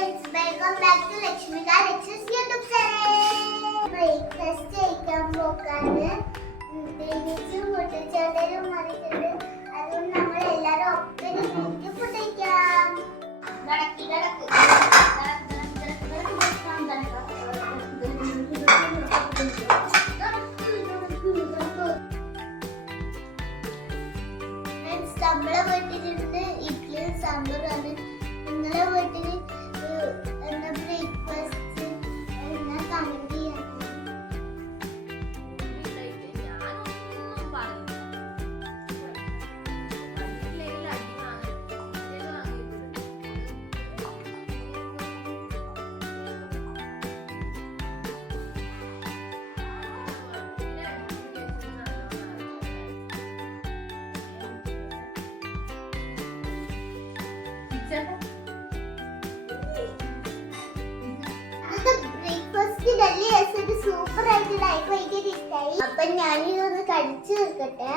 friends, welcome back to Lakshmika Lectures YouTube channel. Breakfast കഴിക്കാൻ പോകാണ്. തേനീച്ചയും പൊട്ടിച്ചേട്ടനും വന്നിട്ടുണ്ട്. അതുകൊണ്ട് നമ്മൾ എല്ലാവരും ഒപ്പം ഇരുന്നിട്ട് ഫുഡ് കഴിക്കാം. നമ്മളെ വീട്ടിലിരുന്ന് ഇഡ്ഡലിയും സാമ്പാറാണ്. നിങ്ങളെ വീട്ടിൽ എന്താ ബ്രേക്ക്ഫാസ്റ്റ് എന്നാ കമന്റ് ചെയ്യാം. ബ്രേക്ക്ഫാസ്റ്റ് ഡൽഹി സൂപ്പർ ആയിട്ട് ലൈഫ് ഭയങ്കര ഇഷ്ടമായി. അപ്പൊ ഞാനിതൊന്ന് കഴിച്ചു തീർക്കട്ടെ.